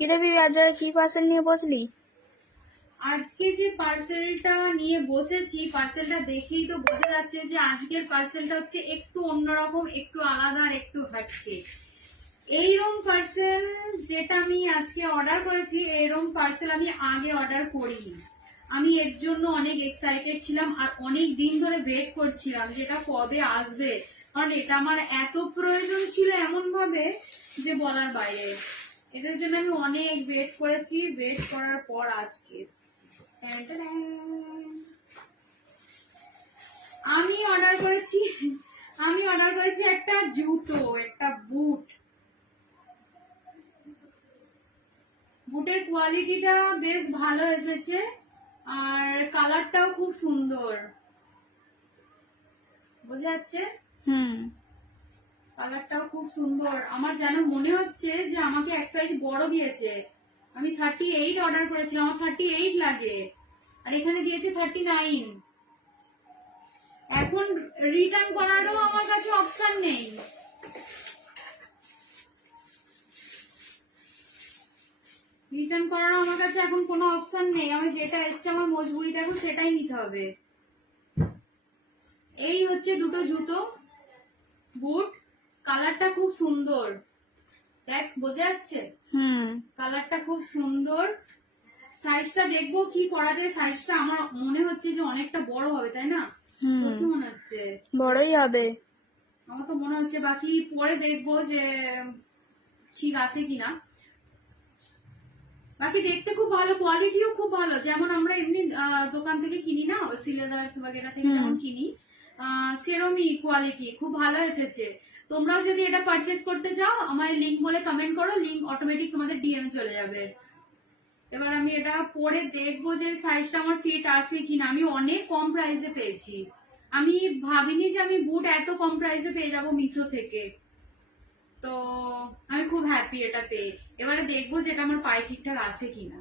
কিরে বাজারে কি পার্সেল নিয়ে বসলি? আজকে যে পার্সেলটা নিয়ে বসেছি, পার্সেলটা দেখেই তো বোঝা যাচ্ছে যে আজকের পার্সেলটা হচ্ছে একটু অন্যরকম, একটু আলাদা আর একটু হাটকে। এইরকম পার্সেল যেটা আমি আজকে অর্ডার করেছি, এইরকম পার্সেল আমি আগে অর্ডার করিনি। আমি এর জন্য অনেক এক্সাইটেড ছিলাম আর অনেক দিন ধরে ওয়েট করছিলাম যেটা কবে আসবে, কারণ এটা আমার এত প্রয়োজন ছিল এমন ভাবে যে বলার বাইরে। এটার জন্য আমি অনেক ওয়েট করেছি, ওয়েট করার পর আজকে আমি অর্ডার করেছি একটা জুতো, একটা বুটের কোয়ালিটিটা বেশ ভালো এসেছে আর কালারটাও খুব সুন্দর, বোঝা যাচ্ছে। কালারটাও খুব সুন্দর। আমার যেন মনে হচ্ছে যে আমাকে এক সাইজ বড় দিয়েছে। আমি 38 অর্ডার করেছিলাম, আমার 38 লাগে আর এখানে দিয়েছে 39। এখন রিটার্ন করারও আমার কাছে অপশন নেই। রিটার্ন করারও আমার কাছে এখন কোনো অপশন নেই। আমি যেটা এসছে আমার মজবুরি দেখো সেটাই নিতে হবে। এই হচ্ছে দুটো জুতো, বুট। কালারটা খুব সুন্দর, দেখ বোঝা যাচ্ছে। কালারটা খুব সুন্দর। সাইজটা দেখবো কি করা যায়। সাইজটা আমার মনে হচ্ছে যে অনেকটা বড় হবে, তাই না? কি মনে হচ্ছে? বড়ই হবে আমার তো মনে হচ্ছে, বাকি পরে দেখবো যে ঠিক আছে কিনা। বাকি দেখতে খুব ভালো, কোয়ালিটিও খুব ভালো, যেমন আমরা এমনি দোকান থেকে কিনি না, সিলেদার্স বাগেরা থেকে যেমন কিনি সেরমই কোয়ালিটি, খুব ভালো এসেছে। তোমরাও যদি এটা পারচেজ করতে চাও আমায় লিংক বলে কমেন্ট করো, লিংক অটোমেটিক তোমাদের ডিএম চলে যাবে। এবার আমি এটা পরে দেখবো যে সাইজটা আমার ফিট আসে কিনা। আমি অনেক কম প্রাইসে পেয়েছি, আমি ভাবিনি যে আমি বুট এত কম প্রাইসে পেয়ে যাবো মিশো থেকে। তো আমি খুব হ্যাপি এটা পেয়ে। এবারে দেখবো যেটা আমার পায়ে ঠিকঠাক আসে কিনা।